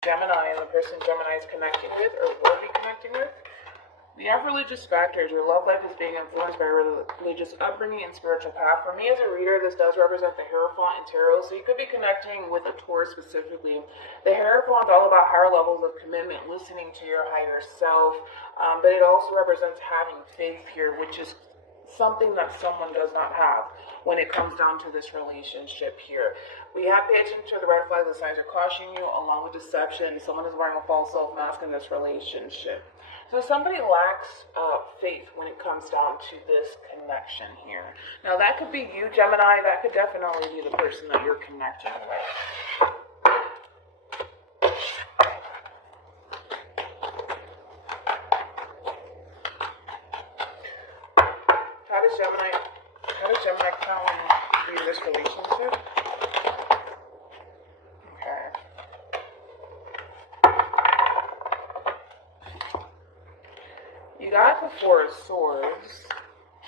Gemini and the person Gemini is connecting with or will be connecting with. We have religious factors. Your love life is being influenced by religious upbringing and spiritual path. For me as a reader, this does represent the Hierophant and Tarot, so you could be connecting with a Taurus specifically. The Hierophant is all about higher levels of commitment, listening to your higher self, but it also represents having faith here, which is something that someone does not have when it comes down to this relationship here. We have to pay attention to the red flags, the signs are cautioning you, along with deception. Someone is wearing a false self mask in this relationship. So somebody lacks faith when it comes down to this connection here. Now that could be you, Gemini. That could definitely be the person that you're connecting with. How does Gemini count in this relationship? Okay. You got the Four of Swords,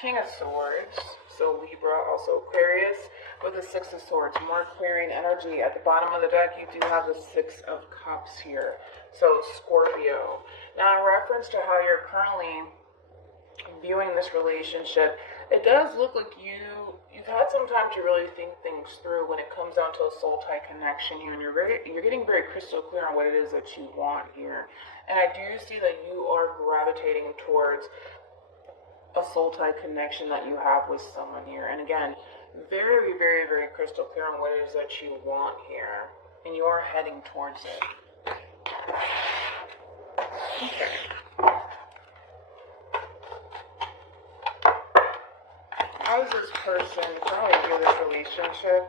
King of Swords, so Libra, also Aquarius, with the Six of Swords, more Aquarian energy. At the bottom of the deck, you do have the Six of Cups here, so Scorpio. Now, in reference to how you're currently viewing this relationship, it does look like you've had some time to really think things through when it comes down to a soul tie connection here, and you're getting very crystal clear on what it is that you want here. And I do see that you are gravitating towards a soul tie connection that you have with someone here. And again, very, very, very crystal clear on what it is that you want here, and you are heading towards it. Okay. How does this person currently view this relationship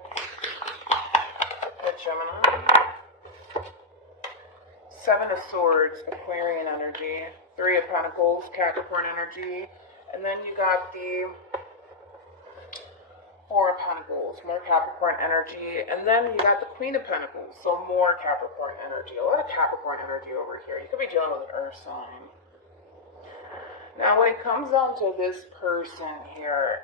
with Gemini? Seven of Swords, Aquarian energy. Three of Pentacles, Capricorn energy. And then you got the Four of Pentacles, more Capricorn energy. And then you got the Queen of Pentacles, so more Capricorn energy. A lot of Capricorn energy over here. You could be dealing with an earth sign. Now, when it comes down to this person here,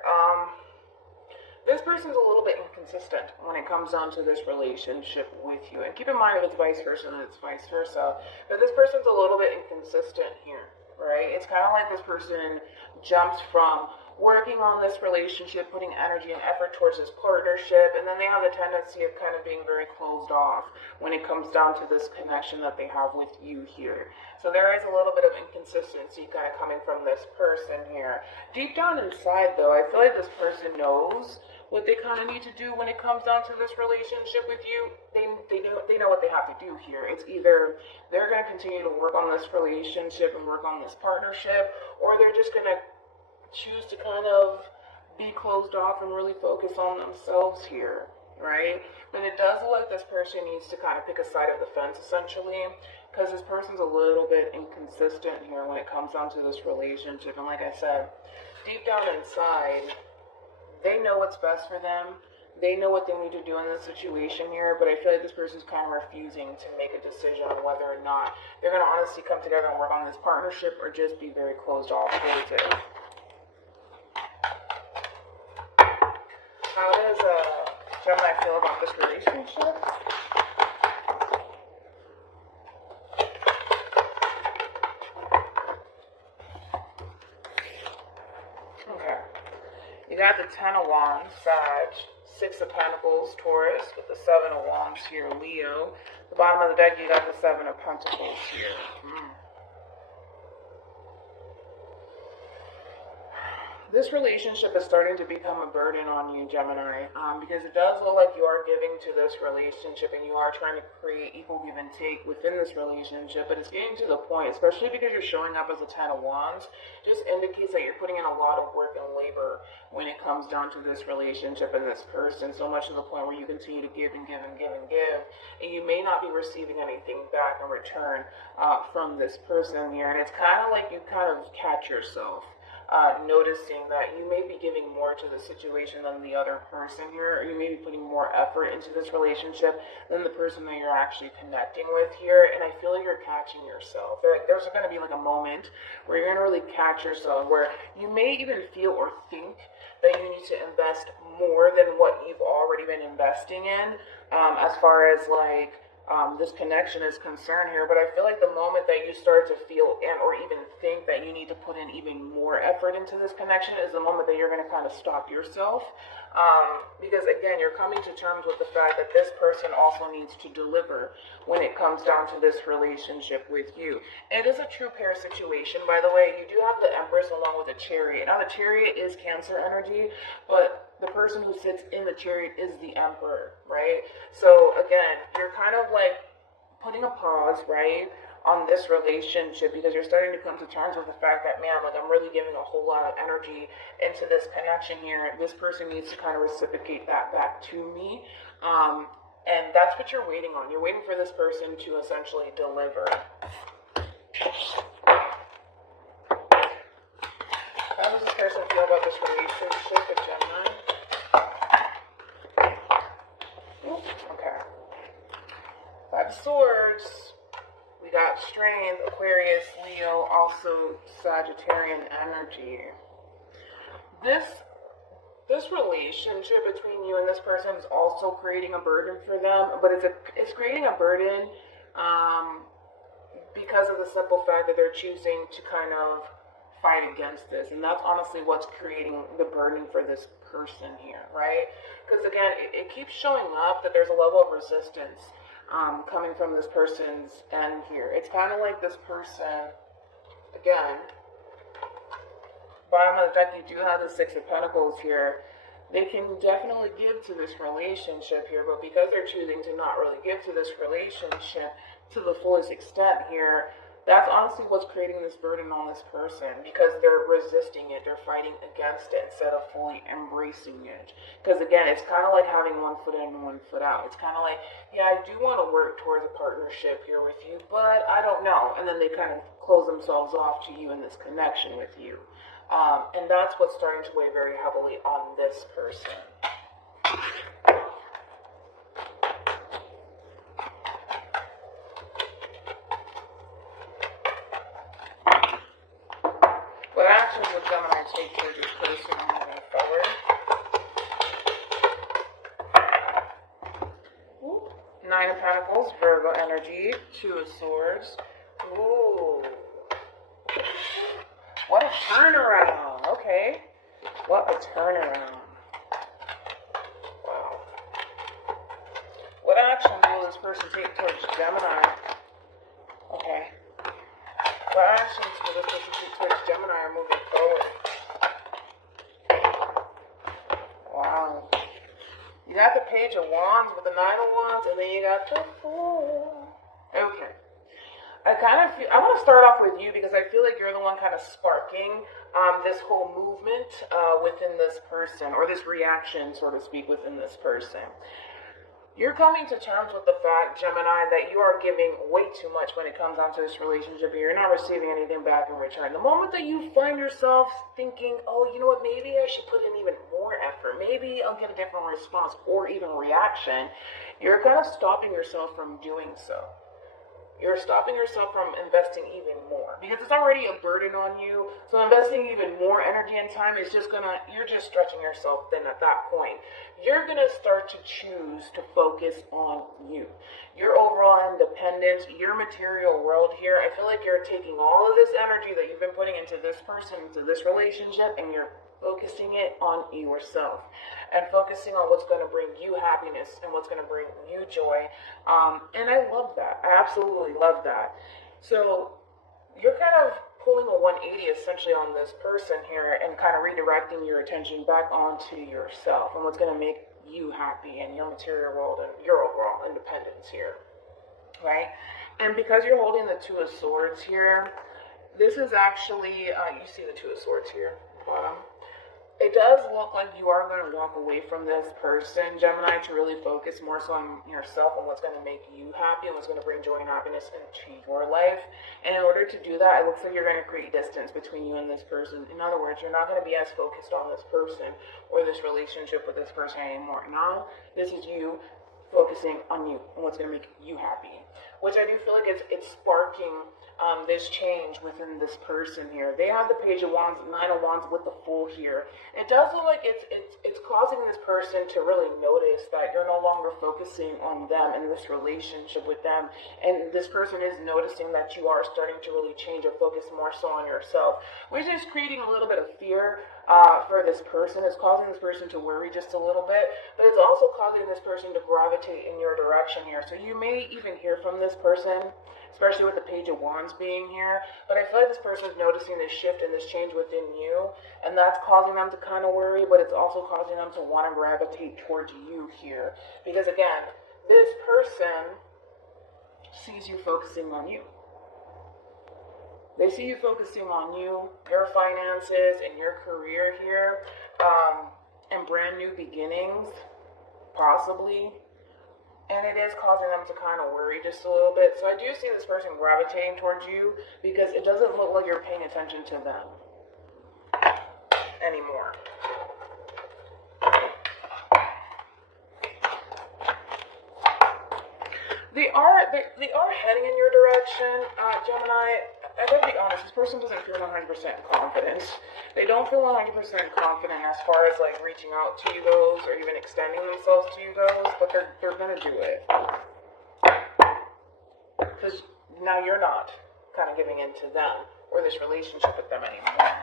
this person's a little bit inconsistent when it comes down to this relationship with you. And keep in mind, if it's vice versa, then it's vice versa. But this person's a little bit inconsistent here, right? It's kind of like this person jumps from working on this relationship, putting energy and effort towards this partnership, and then they have the tendency of kind of being very closed off when it comes down to this connection that they have with you here. So there is a little bit of inconsistency kind of coming from this person here. Deep down inside, though, I feel like this person knows what they kind of need to do when it comes down to this relationship with you. They know what they have to do here. It's either they're going to continue to work on this relationship and work on this partnership, or they're just going to choose to kind of be closed off and really focus on themselves here, right? But it does look like this person needs to kind of pick a side of the fence, essentially, because this person's a little bit inconsistent here when it comes down to this relationship. And like I said, deep down inside, they know what's best for them. They know what they need to do in this situation here, but I feel like this person's kind of refusing to make a decision on whether or not they're going to honestly come together and work on this partnership or just be very closed off towards it. How does Gemini feel about this relationship? Okay. You got the Ten of Wands, Sag, Six of Pentacles, Taurus, with the Seven of Wands here, Leo. The bottom of the deck, you got the Seven of Pentacles here. This relationship is starting to become a burden on you, Gemini, because it does look like you are giving to this relationship and you are trying to create equal give and take within this relationship, but it's getting to the point, especially because you're showing up as a Ten of Wands, just indicates that you're putting in a lot of work and labor when it comes down to this relationship and this person, so much to the point where you continue to give and give and give and give, and you may not be receiving anything back in return from this person here, and it's kind of like you kind of catch yourself noticing that you may be giving more to the situation than the other person here, or you may be putting more effort into this relationship than the person that you're actually connecting with here, and I feel like you're catching yourself. There's going to be like a moment where you're going to really catch yourself, where you may even feel or think that you need to invest more than what you've already been investing in, as far as like this connection is concerned here. But I feel like the moment that you start to feel and or even think that you need to put in even more effort into this connection is the moment that you're going to kind of stop yourself. Because again, you're coming to terms with the fact that this person also needs to deliver when it comes down to this relationship with you. And it is a true pair situation, by the way. You do have the Empress along with the Chariot. Now the Chariot is Cancer energy, but the person who sits in the Chariot is the Emperor, right? So again, you're kind of like putting a pause, right, on this relationship because you're starting to come to terms with the fact that, man, like I'm really giving a whole lot of energy into this connection here. This person needs to kind of reciprocate that back to me. And that's what you're waiting on. You're waiting for this person to essentially deliver. How does this person feel about this relationship with Gemini? Okay. 5 of Swords. We got Strength, Aquarius, Leo, also Sagittarian energy. This relationship between you and this person is also creating a burden for them, but it's creating a burden because of the simple fact that they're choosing to kind of fight against this, and that's honestly what's creating the burden for this person here, right? Because again, it keeps showing up that there's a level of resistance coming from this person's end here. It's kind of like this person, again, bottom of the deck, you do have the 6 of Pentacles here. They can definitely give to this relationship here, but because they're choosing to not really give to this relationship to the fullest extent here, that's honestly what's creating this burden on this person, because they're resisting it, they're fighting against it instead of fully embracing it. Because again, it's kind of like having one foot in and one foot out. It's kind of like, yeah, I do want to work towards a partnership here with you, but I don't know. And then they kind of close themselves off to you in this connection with you. And that's what's starting to weigh very heavily on this person. What actions would Gemini take towards this person moving forward? Ooh. 9 of Pentacles, Virgo energy, 2 of Swords. Ooh. What a turnaround. Okay. What a turnaround. Wow. What action will this person take towards Gemini? Okay. What actions will this person take towards Gemini moving forward? Wow. You got the Page of Wands with the 9 of Wands, and then you got the Fool. Okay. I want to start off with you because I feel like you're the one kind of sparking this whole movement within this person, or this reaction, so to speak, within this person. You're coming to terms with the fact, Gemini, that you are giving way too much when it comes down to this relationship, and you're not receiving anything back in return. The moment that you find yourself thinking, oh, you know what, maybe I should put in even more effort, maybe I'll get a different response or even reaction, you're kind of stopping yourself from doing so. You're stopping yourself from investing even more because it's already a burden on you. So investing even more energy and time is you're just stretching yourself thin at that point. You're going to start to choose to focus on you, your overall independence, your material world here. I feel like you're taking all of this energy that you've been putting into this person, into this relationship, and you're focusing it on yourself and focusing on what's going to bring you happiness and what's going to bring you joy. And I love that. I absolutely love that. So you're kind of pulling a 180 essentially on this person here and kind of redirecting your attention back onto yourself and what's going to make you happy and your material world and your overall independence here, right? And because you're holding the 2 of Swords here, this is actually, you see the 2 of Swords here, bottom. It does look like you are going to walk away from this person, Gemini, to really focus more so on yourself and what's going to make you happy and what's going to bring joy and happiness into your life. And in order to do that, it looks like you're going to create distance between you and this person. In other words, you're not going to be as focused on this person or this relationship with this person anymore. Now, this is you focusing on you and what's going to make you happy, which I do feel like it's sparking this change within this person here. They have the Page of Wands, Nine of Wands with the Fool here. It does look like it's causing this person to really notice that you're no longer focusing on them and this relationship with them, and this person is noticing that you are starting to really change or focus more so on yourself, which is creating a little bit of fear for this person. It's causing this person to worry just a little bit, but it's also causing this person to gravitate in your direction here. So you may even hear from this person, especially with the Page of Wands being here, but I feel like this person is noticing this shift and this change within you, and that's causing them to kind of worry, but it's also causing them to want to gravitate towards you here, because again, this person sees you focusing on you. They see you focusing on you, your finances, and your career here, and brand new beginnings, possibly. And it is causing them to kind of worry just a little bit. So I do see this person gravitating towards you because it doesn't look like you're paying attention to them anymore. They are heading in your direction, Gemini. I gotta be honest, this person doesn't feel 100% confident. They don't feel 100% confident as far as like reaching out to you goes or even extending themselves to you goes, but they're gonna do it. Because now you're not kind of giving in to them or this relationship with them anymore.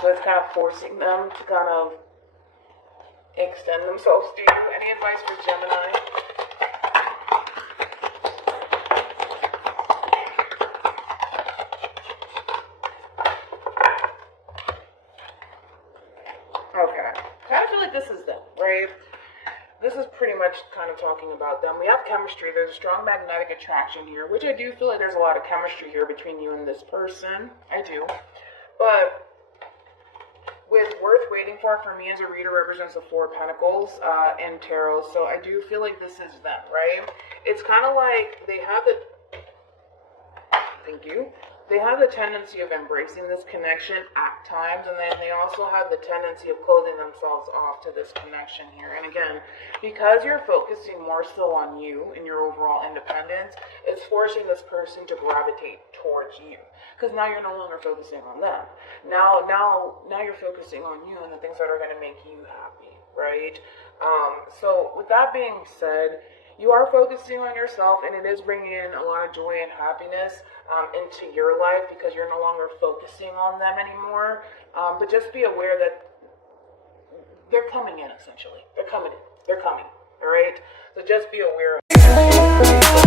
So it's kind of forcing them to kind of extend themselves to you. Any advice for Gemini? This is them, right? This is pretty much kind of talking about them. We have chemistry. There's a strong magnetic attraction here, which I do feel like there's a lot of chemistry here between you and this person. I do. But with worth waiting for me as a reader represents the Four of Pentacles in Tarot. So I do feel like this is them, right? It's kind of like they have the... Thank you. They have the tendency of embracing this connection at times, and then they also have the tendency of closing themselves off to this connection here. And again, because you're focusing more so on you and your overall independence, it's forcing this person to gravitate towards you. Because now you're no longer focusing on them. Now you're focusing on you and the things that are going to make you happy, right? So with that being said, you are focusing on yourself, and it is bringing in a lot of joy and happiness into your life because you're no longer focusing on them anymore. But just be aware that they're coming in, essentially. They're coming in. They're coming, all right? So just be aware of